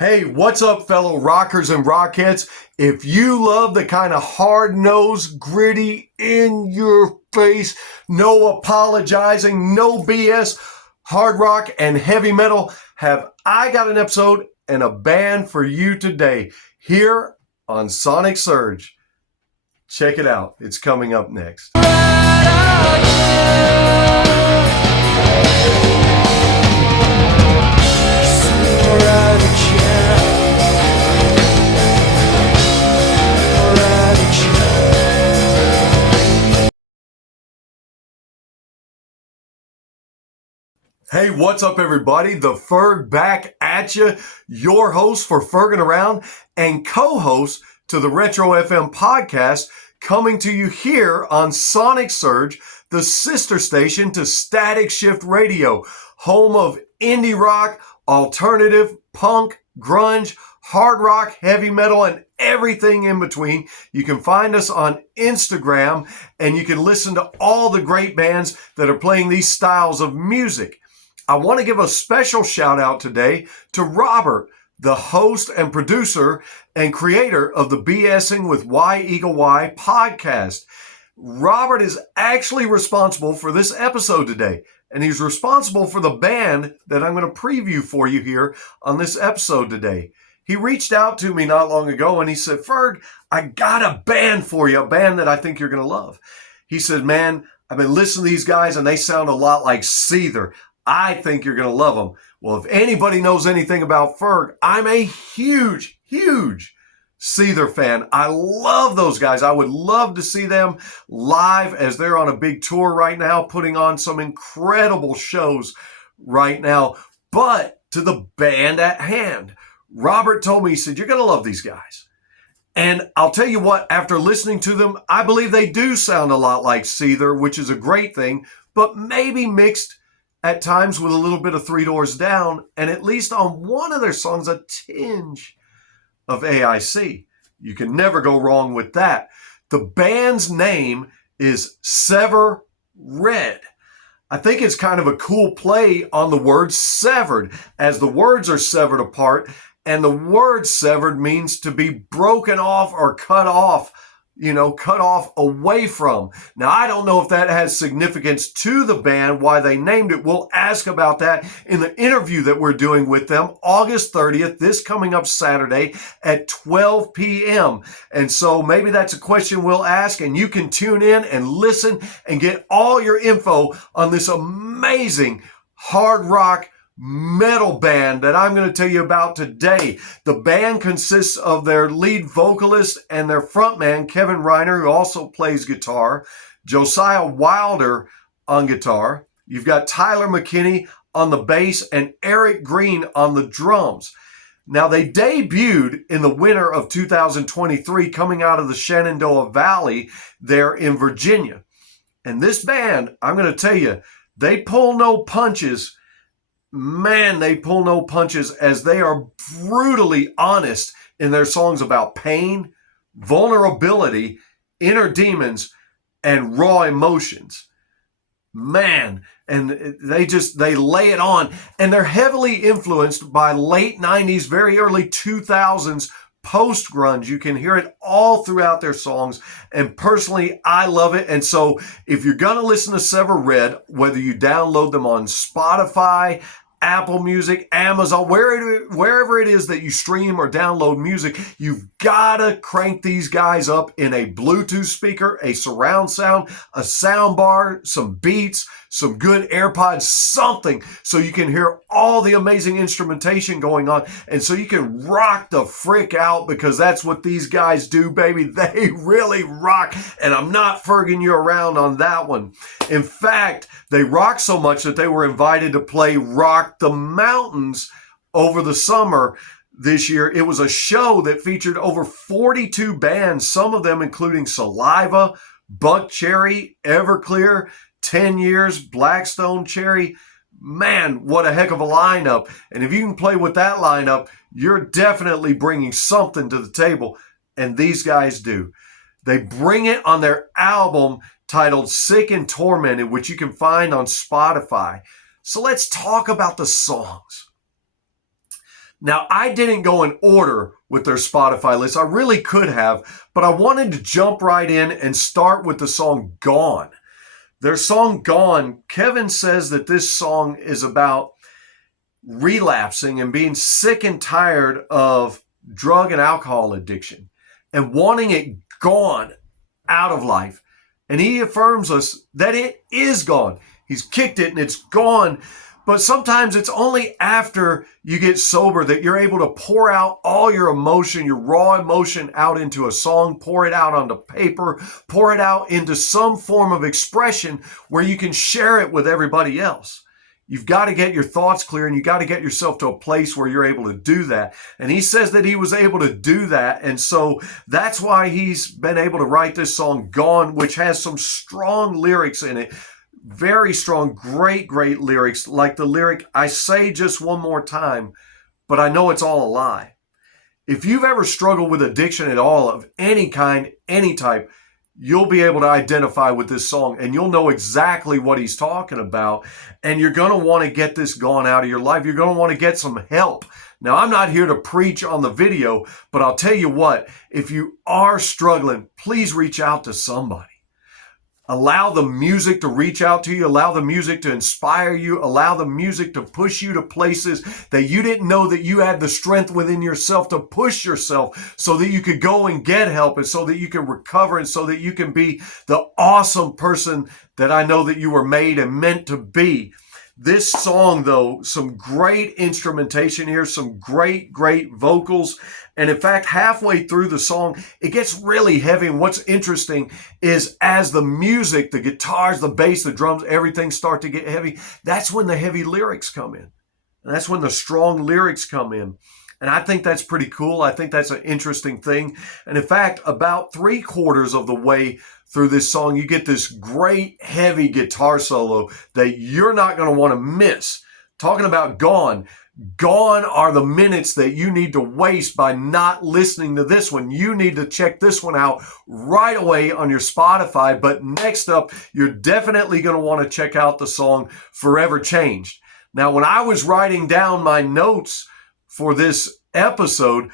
Hey, what's up, fellow rockers and rockettes? If you love the kind of hard-nosed, gritty, in-your-face, no apologizing, no BS, hard rock and heavy metal, have I got an episode and a band for you today here on Sonic Surge. Check it out. It's coming up next. Hey, what's up, everybody? The Ferg back at you, your host for Fergin' Around and co-host to the Retro FM podcast, coming to you here on Sonic Surge, the sister station to Static Shift Radio, home of indie rock, alternative, punk, grunge, hard rock, heavy metal, and everything in between. You can find us on Instagram, and you can listen to all the great bands that are playing these styles of music. I want to give a special shout out today to Robert, the host and producer and creator of the ingWithY-Eagle-Y podcast. Robert is actually responsible for this episode today, and he's responsible for the band that I'm going to preview for you here on this episode today. He reached out to me not long ago and he said, Ferg, I got a band for you, a band that I think you're going to love. He said, man, I've been listening to these guys and they sound a lot like Sever. I think you're going to love them. Well, if anybody knows anything about Ferg, I'm a huge Sever fan. I love those guys. I would love to see them live as they're on a big tour right now, putting on some incredible shows right now. But to the band at hand, Robert told me, he said, you're going to love these guys. And I'll tell you what, after listening to them, I believe they do sound a lot like Sever, which is a great thing, but maybe mixed at times with a little bit of Three Doors Down, and at least on one of their songs, a tinge of AIC. You can never go wrong with that. The band's name is Sever Red. I think it's kind of a cool play on the word severed, as the words are severed apart, and the word severed means to be broken off or cut off, cut off away from. Now, I don't know if that has significance to the band, why they named it. We'll ask about that in the interview that we're doing with them August 30th, this coming up Saturday at 12 p.m. And so maybe that's a question we'll ask, and you can tune in and listen and get all your info on this amazing hard rock metal band that I'm going to tell you about today. The band consists of their lead vocalist and their frontman, Kevin Reiner, who also plays guitar, Josiah Wilder on guitar. You've got Tyler McKinney on the bass and Eric Green on the drums. Now, they debuted in the winter of 2023 coming out of the Shenandoah Valley there in Virginia. And this band, I'm going to tell you, they pull no punches. Man, they pull no punches, as they are brutally honest in their songs about pain, vulnerability, inner demons, and raw emotions. Man, and they lay it on, and they're heavily influenced by late 90s, very early 2000s post-grunge. You can hear it all throughout their songs, and personally, I love it. And so if you're going to listen to Sever Red, whether you download them on Spotify, Apple Music, Amazon, wherever it is that you stream or download music, you've got to crank these guys up in a Bluetooth speaker, a surround sound, a sound bar, some beats, some good AirPods, something, so you can hear all the amazing instrumentation going on, and so you can rock the frick out, because that's what these guys do, baby. They really rock, and I'm not ferging you around on that one. In fact, they rock so much that they were invited to play Rock the Mountains over the summer this year. It was a show that featured over 42 bands, some of them including Saliva, Buck Cherry, Everclear, 10 Years, Blackstone Cherry. Man, what a heck of a lineup. And if you can play with that lineup, you're definitely bringing something to the table. And these guys do. They bring it on their album titled Sick and Tormented, which you can find on Spotify. So let's talk about the songs. Now, I didn't go in order with their Spotify list. I really could have, but I wanted to jump right in and start with the song Gone. Their song Gone, Kevin says that this song is about relapsing and being sick and tired of drug and alcohol addiction and wanting it gone out of life. And he affirms us that it is gone. He's kicked it and it's gone. But sometimes it's only after you get sober that you're able to pour out all your emotion, your raw emotion out into a song, pour it out onto paper, pour it out into some form of expression where you can share it with everybody else. You've got to get your thoughts clear and you got to get yourself to a place where you're able to do that. And he says that he was able to do that. And so that's why he's been able to write this song Gone, which has some strong lyrics in it. Very strong, great lyrics, like the lyric, I say just one more time, but I know it's all a lie. If you've ever struggled with addiction at all of any kind, any type, you'll be able to identify with this song and you'll know exactly what he's talking about. And you're going to want to get this gone out of your life. You're going to want to get some help. Now, I'm not here to preach on the video, but I'll tell you what, if you are struggling, please reach out to somebody. Allow the music to reach out to you. Allow the music to inspire you. Allow the music to push you to places that you didn't know that you had the strength within yourself to push yourself so that you could go and get help and so that you can recover and so that you can be the awesome person that I know that you were made and meant to be. This song, though, some great instrumentation here, some great vocals. And in fact, halfway through the song, it gets really heavy. And what's interesting is as the music, the guitars, the bass, the drums, everything start to get heavy, that's when the heavy lyrics come in. And that's when the strong lyrics come in. And I think that's pretty cool. I think that's an interesting thing. And in fact, about 3/4 of the way through this song, you get this great heavy guitar solo that you're not going to want to miss. Talking about Gone are the minutes that you need to waste by not listening to this one. You need to check this one out right away on your Spotify. But next up, you're definitely going to want to check out the song Forever Changed. Now, when I was writing down my notes for this episode,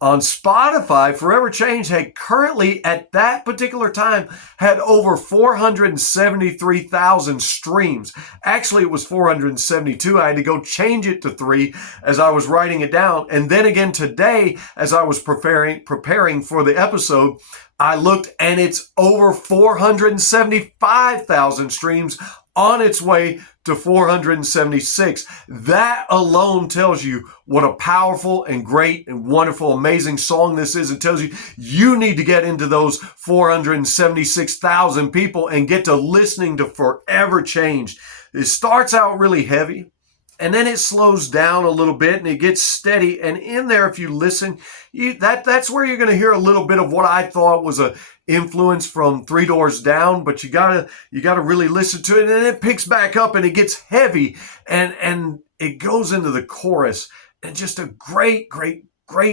on Spotify, Forever Changed had currently, at that particular time, had over 473,000 streams. Actually, it was 472. I had to go change it to 3 as I was writing it down. And then again today, as I was preparing for the episode, I looked and it's over 475,000 streams, on its way to 476. That alone tells you what a powerful and great and wonderful, amazing song this is. It tells you you need to get into those 476,000 people and get to listening to Forever Changed. It starts out really heavy, and then it slows down a little bit and it gets steady. And in there, if you listen, that's where you're going to hear a little bit of what I thought was a influence from Three Doors Down, but you gotta really listen to it. And then it picks back up and it gets heavy and it goes into the chorus, and just a great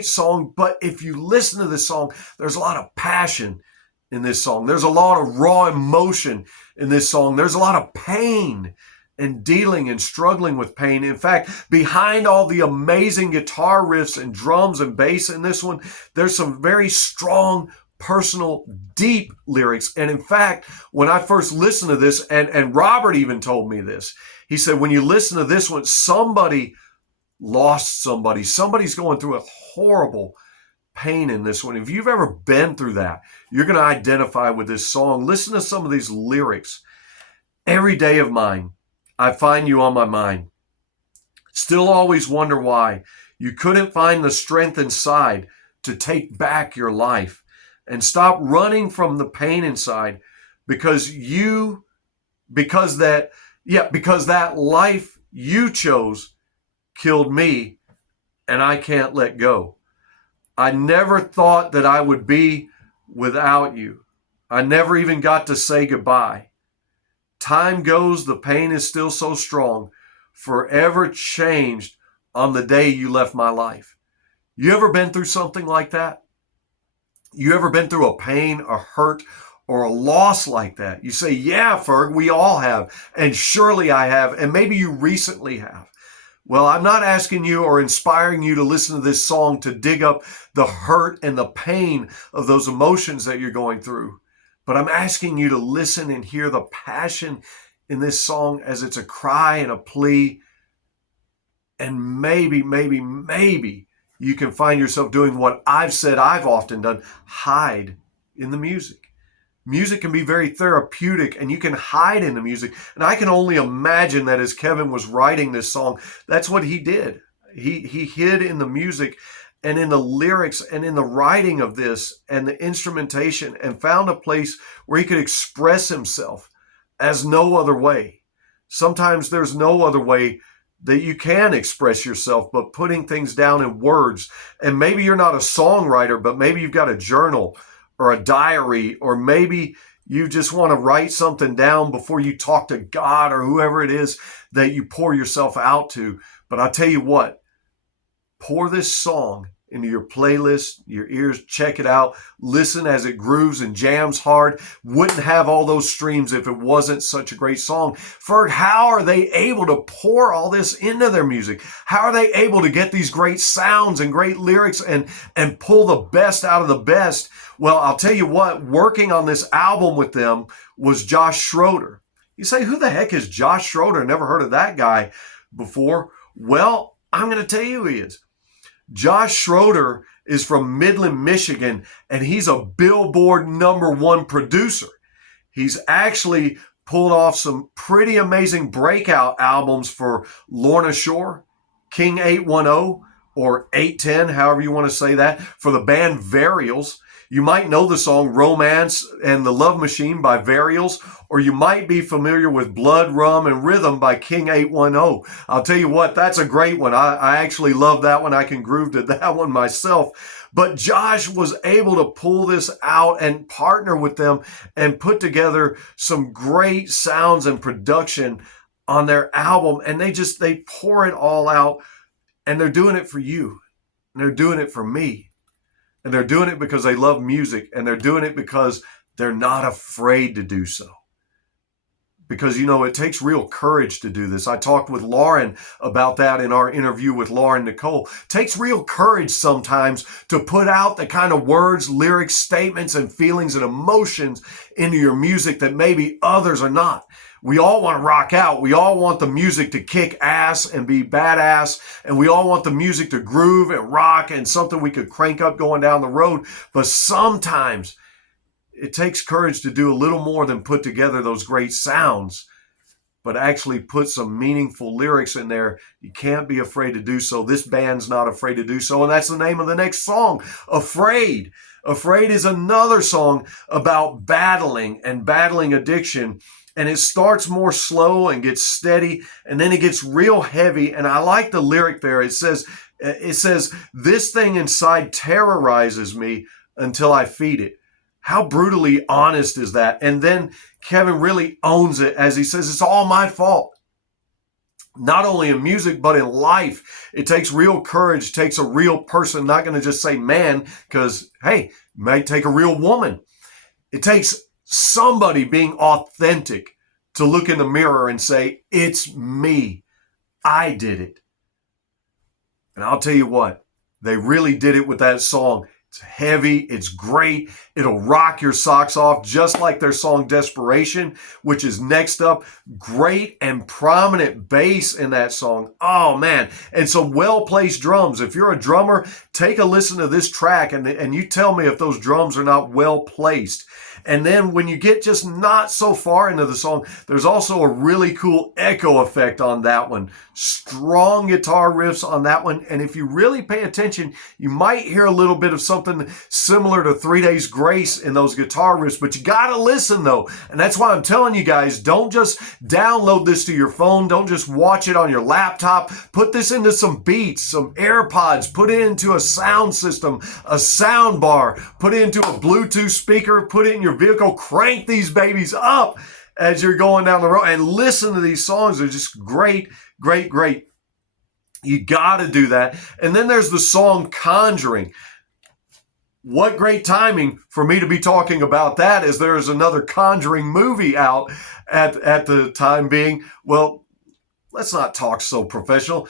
song. But if you listen to this song, there's a lot of passion in this song. There's a lot of raw emotion in this song. There's a lot of pain and dealing and struggling with pain. In fact, behind all the amazing guitar riffs and drums and bass in this one, there's some very strong, personal, deep lyrics. And in fact, when I first listened to this, and Robert even told me this, he said, when you listen to this one, somebody lost somebody. Somebody's going through a horrible pain in this one. If you've ever been through that, you're going to identify with this song. Listen to some of these lyrics. Every day of mine, I find you on my mind. Still always wonder why you couldn't find the strength inside to take back your life and stop running from the pain inside because that life you chose killed me and I can't let go. I never thought that I would be without you. I never even got to say goodbye. Time goes, the pain is still so strong, forever changed on the day you left my life. You ever been through something like that? You ever been through a pain, a hurt, or a loss like that? You say, yeah, Ferg, we all have, and surely I have, and maybe you recently have. Well, I'm not asking you or inspiring you to listen to this song to dig up the hurt and the pain of those emotions that you're going through. But I'm asking you to listen and hear the passion in this song as it's a cry and a plea. And maybe you can find yourself doing what I've said I've often done: hide in the music. Music can be very therapeutic, and you can hide in the music. And I can only imagine that as Kevin was writing this song, that's what he did. He hid in the music and in the lyrics and in the writing of this and the instrumentation, and found a place where he could express himself as no other way. Sometimes there's no other way that you can express yourself but putting things down in words. And maybe you're not a songwriter, but maybe you've got a journal or a diary, or maybe you just want to write something down before you talk to God or whoever it is that you pour yourself out to. But I'll tell you what, pour this song into your playlist, your ears, check it out, listen as it grooves and jams hard. Wouldn't have all those streams if it wasn't such a great song. Ferg, how are they able to pour all this into their music? How are they able to get these great sounds and great lyrics and pull the best out of the best? Well, I'll tell you what, working on this album with them was Josh Schroeder. You say, who the heck is Josh Schroeder? Never heard of that guy before. Well, I'm going to tell you who he is. Josh Schroeder is from Midland, Michigan, and he's a Billboard #1 producer. He's actually pulled off some pretty amazing breakout albums for Lorna Shore, King 810, or 810, however you want to say that, for the band Varials. You might know the song Romance and the Love Machine by Varials, or you might be familiar with Blood, Rum, and Rhythm by King 810. I'll tell you what, that's a great one. I actually love that one. I can groove to that one myself. But Josh was able to pull this out and partner with them and put together some great sounds and production on their album. And they pour it all out, and they're doing it for you. And they're doing it for me. And they're doing it because they love music, and they're doing it because they're not afraid to do so. Because, it takes real courage to do this. I talked with Lauren about that in our interview with Lauren Nicole. It takes real courage sometimes to put out the kind of words, lyrics, statements, and feelings and emotions into your music that maybe others are not. We all want to rock out. We all want the music to kick ass and be badass. And we all want the music to groove and rock and something we could crank up going down the road. But sometimes it takes courage to do a little more than put together those great sounds, but actually put some meaningful lyrics in there. You can't be afraid to do so. This band's not afraid to do so. And that's the name of the next song, Afraid. Afraid is another song about battling addiction. And it starts more slow and gets steady, and then it gets real heavy. And I like the lyric there. It says, this thing inside terrorizes me until I feed it. How brutally honest is that? And then Kevin really owns it as he says, it's all my fault. Not only in music, but in life. It takes real courage, takes a real person, not going to just say man, because, hey, it might take a real woman. It takes somebody being authentic to look in the mirror and say, it's me. I did it. And I'll tell you what, they really did it with that song. It's heavy. It's great. It'll rock your socks off, just like their song Desperation, which is next up. Great and prominent bass in that song. Oh, man. And some well-placed drums. If you're a drummer, take a listen to this track and you tell me if those drums are not well-placed. And then when you get just not so far into the song, there's also a really cool echo effect on that one. Strong guitar riffs on that one. And if you really pay attention, you might hear a little bit of something similar to 3 Days Grace in those guitar riffs. But you got to listen, though. And that's why I'm telling you guys, don't just download this to your phone. Don't just watch it on your laptop. Put this into some beats, some AirPods. Put it into a sound system, a sound bar. Put it into a Bluetooth speaker. Put it in your vehicle. Crank these babies up as you're going down the road and listen to these songs. They're just great, great, great. You got to do that. And then there's the song Conjuring. What great timing for me to be talking about that, as there is another Conjuring movie out at the time being. Well, let's not talk so professional.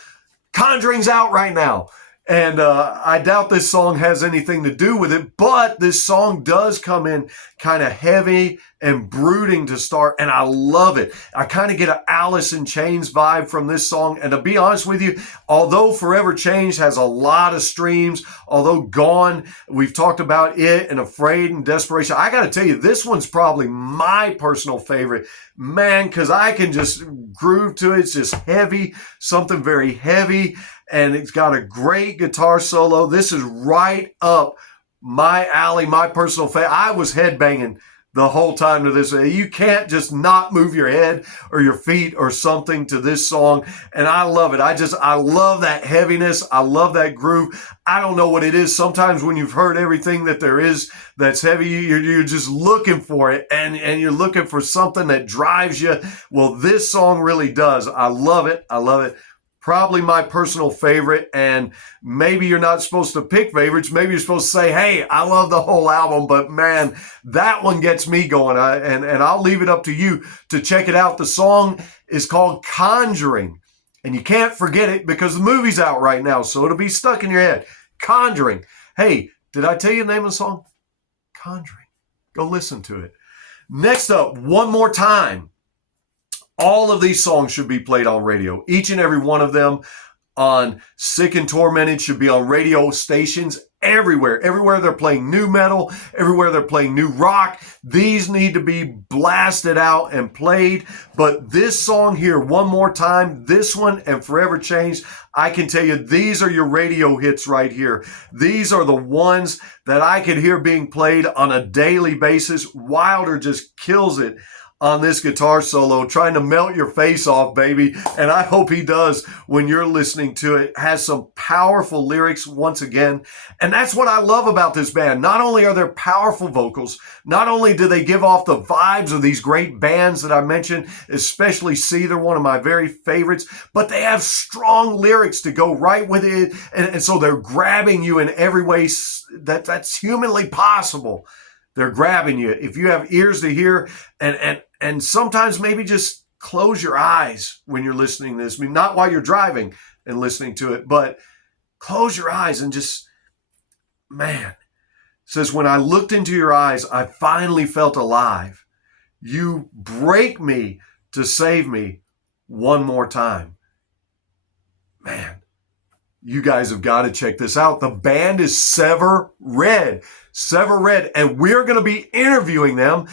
Conjuring's out right now. And I doubt this song has anything to do with it, but this song does come in kind of heavy and brooding to start, and I love it. I kind of get an Alice in Chains vibe from this song, and to be honest with you, although Forever Changed has a lot of streams, although Gone, we've talked about it, and Afraid and Desperation, I got to tell you, this one's probably my personal favorite, man, because I can just groove to it. It's just heavy, something very heavy, and it's got a great guitar solo. This is right up my alley, my personal favorite. I was headbanging the whole time to this. You can't just not move your head or your feet or something to this song. And I love it. I love that heaviness. I love that groove. I don't know what it is. Sometimes when you've heard everything that there is that's heavy, you're just looking for it, and you're looking for something that drives you. Well, this song really does. I love it. I love it. Probably my personal favorite, and maybe you're not supposed to pick favorites. Maybe you're supposed to say, hey, I love the whole album, but man, that one gets me going. And I'll leave it up to you to check it out. The song is called Conjuring, and you can't forget it because the movie's out right now, so it'll be stuck in your head. Conjuring. Hey, did I tell you the name of the song? Conjuring. Go listen to it. Next up, One More Time. All of these songs should be played on radio. Each and every one of them on Sick and Tormented should be on radio stations everywhere. Everywhere they're playing new metal, everywhere they're playing new rock, these need to be blasted out and played. But this song here, One More Time, this one and Forever Changed, I can tell you these are your radio hits right here. These are the ones that I could hear being played on a daily basis. Wilder just kills it on this guitar solo, trying to melt your face off, baby. And I hope he does when you're listening to it. Has some powerful lyrics once again. And that's what I love about this band. Not only are there powerful vocals, not only do they give off the vibes of these great bands that I mentioned, especially Sever, one of my very favorites, but they have strong lyrics to go right with it. And so they're grabbing you in every way that's humanly possible. They're grabbing you. If you have ears to hear, and sometimes maybe just close your eyes when you're listening to this. I mean, not while you're driving and listening to it, but close your eyes and just, man. It says, when I looked into your eyes, I finally felt alive. You break me to save me one more time. Man, you guys have got to check this out. The band is Sever Red. Sever Red, and we're going to be interviewing them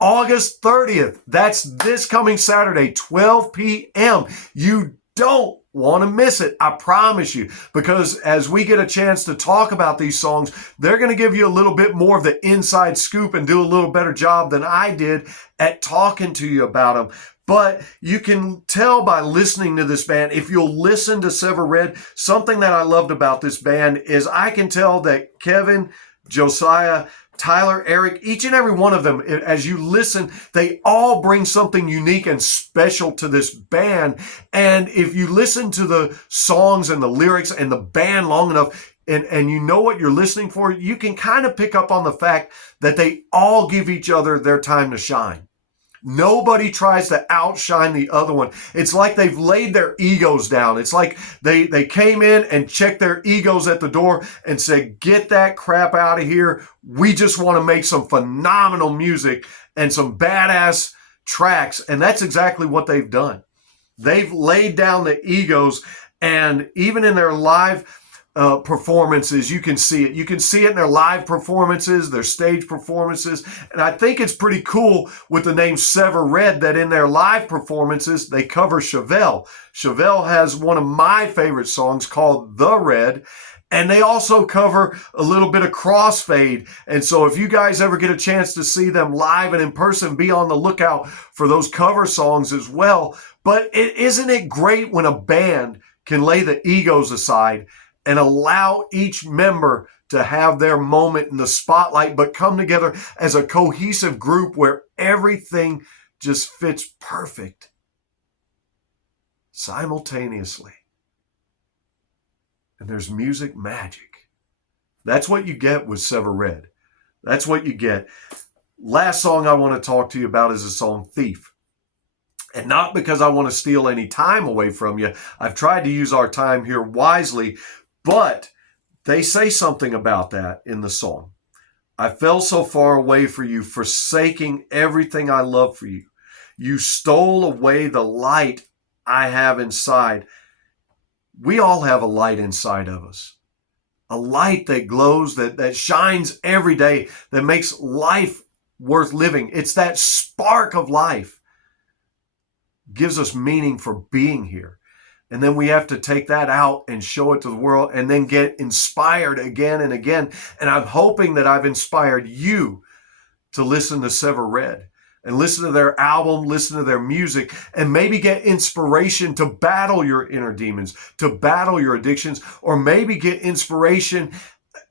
August 30th. That's this coming Saturday, 12 p.m. You don't want to miss it. I promise you, because as we get a chance to talk about these songs, they're going to give you a little bit more of the inside scoop and do a little better job than I did at talking to you about them. But you can tell by listening to this band, if you'll listen to Sever Red, something that I loved about this band is I can tell that Kevin, Josiah, Tyler, Eric, each and every one of them, as you listen, they all bring something unique and special to this band. And if you listen to the songs and the lyrics and the band long enough, and you know what you're listening for, you can kind of pick up on the fact that they all give each other their time to shine. Nobody tries to outshine the other one. It's like they've laid their egos down. It's like they came in and checked their egos at the door and said, get that crap out of here. We just want to make some phenomenal music and some badass tracks. And that's exactly what they've done. They've laid down the egos, and even in their live performances, you can see it. You can see it in their live performances, their stage performances. And I think it's pretty cool with the name Sever Red that in their live performances, they cover Chevelle. Chevelle has one of my favorite songs called The Red. And they also cover a little bit of Crossfade. And so if you guys ever get a chance to see them live and in person, be on the lookout for those cover songs as well. But isn't it great when a band can lay the egos aside and allow each member to have their moment in the spotlight, but come together as a cohesive group where everything just fits perfect simultaneously. And there's music magic. That's what you get with Sever Red. That's what you get. Last song I want to talk to you about is the song Thief. And not because I want to steal any time away from you. I've tried to use our time here wisely, but they say something about that in the song. I fell so far away for you, forsaking everything I love for you. You stole away the light I have inside. We all have a light inside of us. A light that glows, that shines every day, that makes life worth living. It's that spark of life. Gives us meaning for being here. And then we have to take that out and show it to the world and then get inspired again and again. And I'm hoping that I've inspired you to listen to Sever Red and listen to their album, listen to their music, and maybe get inspiration to battle your inner demons, to battle your addictions, or maybe get inspiration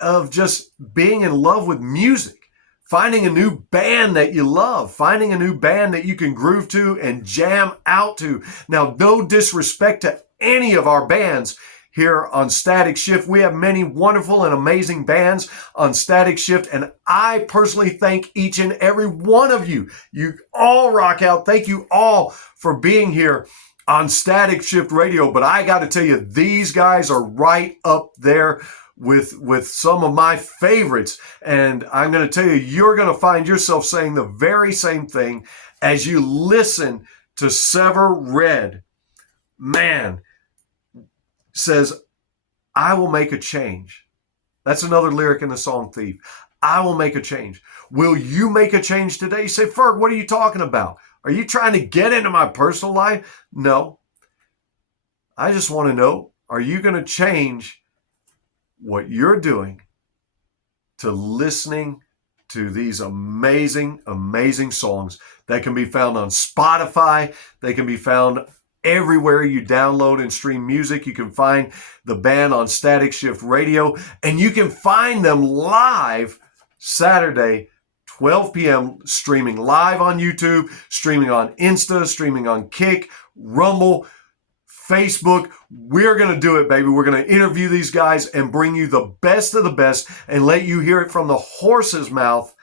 of just being in love with music. Finding a new band that you love, finding a new band that you can groove to and jam out to. Now, no disrespect to any of our bands here on Static Shift. We have many wonderful and amazing bands on Static Shift, and I personally thank each and every one of you. You all rock out. Thank you all for being here on Static Shift Radio. But I got to tell you, these guys are right up there with some of my favorites. And I'm going to tell you, you're going to find yourself saying the very same thing as you listen to Sever Red. Man, says, I will make a change. That's another lyric in the song Thief. I will make a change. Will you make a change today? You say, Ferg, what are you talking about? Are you trying to get into my personal life? No. I just want to know, are you going to change what you're doing to listening to these amazing, amazing songs that can be found on Spotify? They can be found everywhere you download and stream music. You can find the band on Static Shift Radio, and you can find them live Saturday, 12 p.m., streaming live on YouTube, streaming on Insta, streaming on Kick, Rumble, Facebook. We're going to do it, baby. We're going to interview these guys and bring you the best of the best and let you hear it from the horse's mouth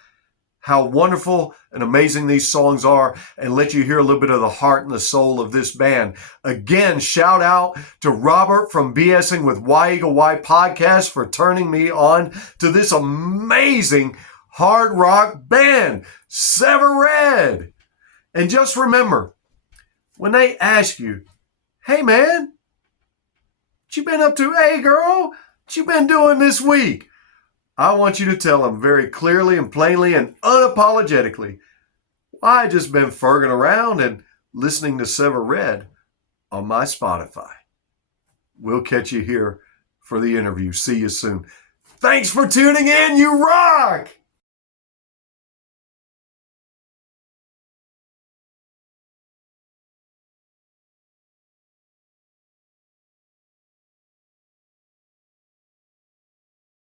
how wonderful and amazing these songs are, and let you hear a little bit of the heart and the soul of this band. Again, shout out to Robert from BSing with Y-Eagle-Y podcast for turning me on to this amazing hard rock band, Sever Red. And just remember, when they ask you, hey man, what you been up to? Hey girl, what you been doing this week? I want you to tell them very clearly and plainly and unapologetically, I just been ferging around and listening to Sever Red on my Spotify. We'll catch you here for the interview. See you soon. Thanks for tuning in. You rock!